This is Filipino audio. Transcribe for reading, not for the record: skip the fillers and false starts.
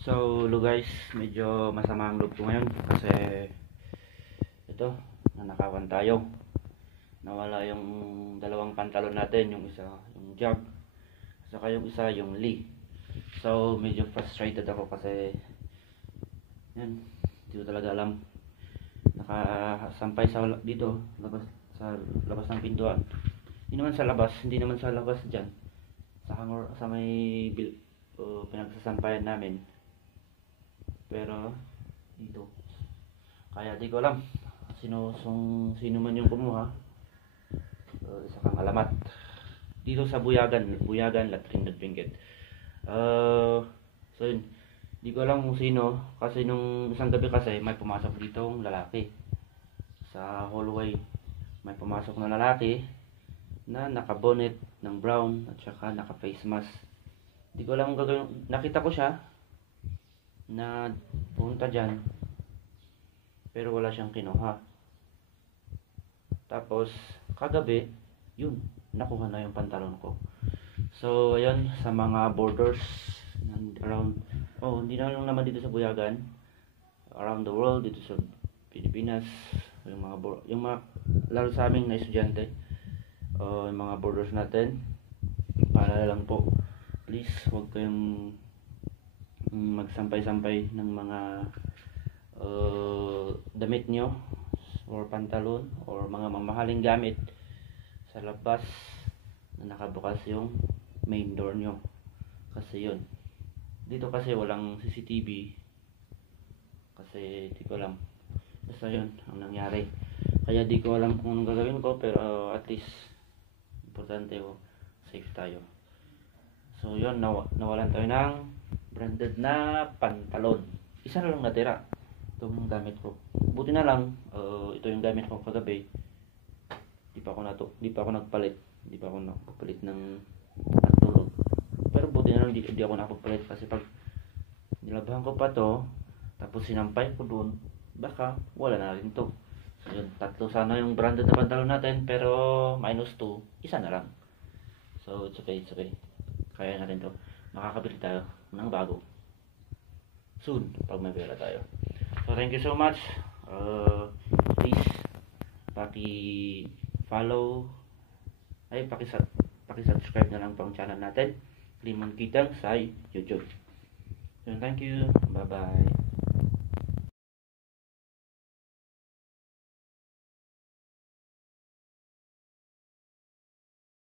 So, hello guys, medyo masama ang loob ko ngayon kasi ito, nanakawan tayo. Nawala yung dalawang pantalon natin, yung isa, yung jog, saka yung isa, yung Lee. So, medyo frustrated ako kasi yan, hindi ko talaga alam. Nakasampay sa dito, sa labas ng pintuan. Hindi naman sa labas, hindi naman sa labas dyan. Sa may pinagsasampayan namin. Pero dito, kaya di ko alam sino man yung kumuha. Isa kang alamat dito sa Buyagan Latrin at Benguet. So yun, di ko alam kung sino kasi nung isang gabi kasi may pumasok ditong lalaki sa hallway. May pumasok na lalaki na naka-bonnet ng brown at saka naka-face mask. Di ko alam kung gagawin. Nakita ko siya na punta dyan pero wala siyang kinuha. Tapos kagabi yun, nakuha na yung pantalon ko. So ayun, sa mga borders around, hindi na lang naman dito sa Buyagan, around the world, dito sa Pilipinas, yung mga lalo sa aming na estudyante, yung mga borders natin, para lang po, please huwag kayong magsampay-sampay ng mga damit nyo or pantalon or mga mamahaling gamit sa labas na nakabukas yung main door nyo. Kasi yun, dito kasi walang CCTV kasi di ko alam, basta yun ang nangyari. Kaya di ko alam kung anong gagawin ko, pero at least importante safe tayo. So yun, nawalan tayo ng branded na pantalon. Isa na lang natira, itong gamit ko. Buti na lang, ito yung gamit ko kagabi. Di pa ako nagpalit ng natulog. Pero buti na lang di ako nakapagpalit kasi pag nilabahan ko pa to tapos sinampay ko dun, baka wala na rin to. So yun, tatlo sana yung branded na pantalon natin, pero -2, isa na lang. So it's okay. Kaya natin to. Makakabili tayo ng bago soon pag may pera tayo. So thank you so much. Please paki-follow, paki-subscribe na lang pang channel natin, Limon Kitang sa YouTube. So thank you. Bye bye.